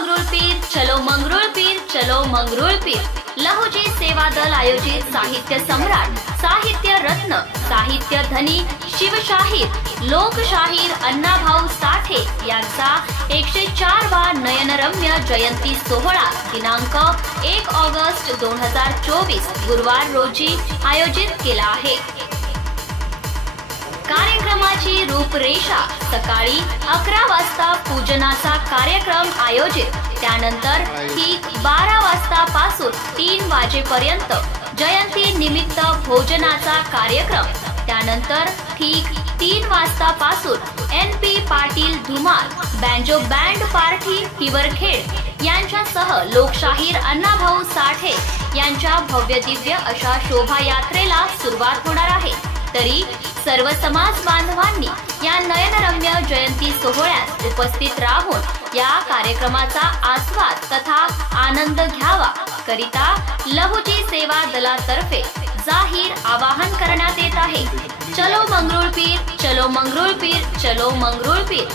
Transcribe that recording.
मंगरुळ पीर, चलो मंगरुळ पीर, चलो मंगरुळ पीर। लहुजी सेवा दल आयोजित साहित्य सम्राट, साहित्य रत्न, साहित्य धनी, शिवशाहीर, लोकशाहीर अण्णाभाऊ साठे यांचा 104वा नयनरम्य जयंती सोहळा दिनांक 1 ऑगस्ट 2024 गुरुवार रोजी आयोजित केला आहे। कार्यक्रमाची रूपरेषा सकाळी 11 वाजता पूजनाचा कार्यक्रम आयोजित, त्यानंतर ठीक 12 वाजतापासून 3 वाजेपर्यंत जयंती निमित्त भोजनाचा कार्यक्रम, त्यानंतर ठीक 3 वाजतापासून NP Patil Dhumal banjo band party Hiwarkhed यांच्यासह लोकशाहीर अण्णाभाऊ साठे यांच्या भव्य दिव्य अशा शोभायात्रेला सुरुवात होणार आहे। तरी सर्व समाज बांधवांनी या नयनरम्य जयंती सोहळ्यात उपस्थित राहून या कार्यक्रमाचा आस्वाद तथा आनंद घ्यावा करिता लहुजी सेवा दलातर्फे जाहीर आवाहन करण्यात येत आहे। चलो मंगरुळ पीर, चलो मंगरुळ पीर, चलो मंगरुळ पीर।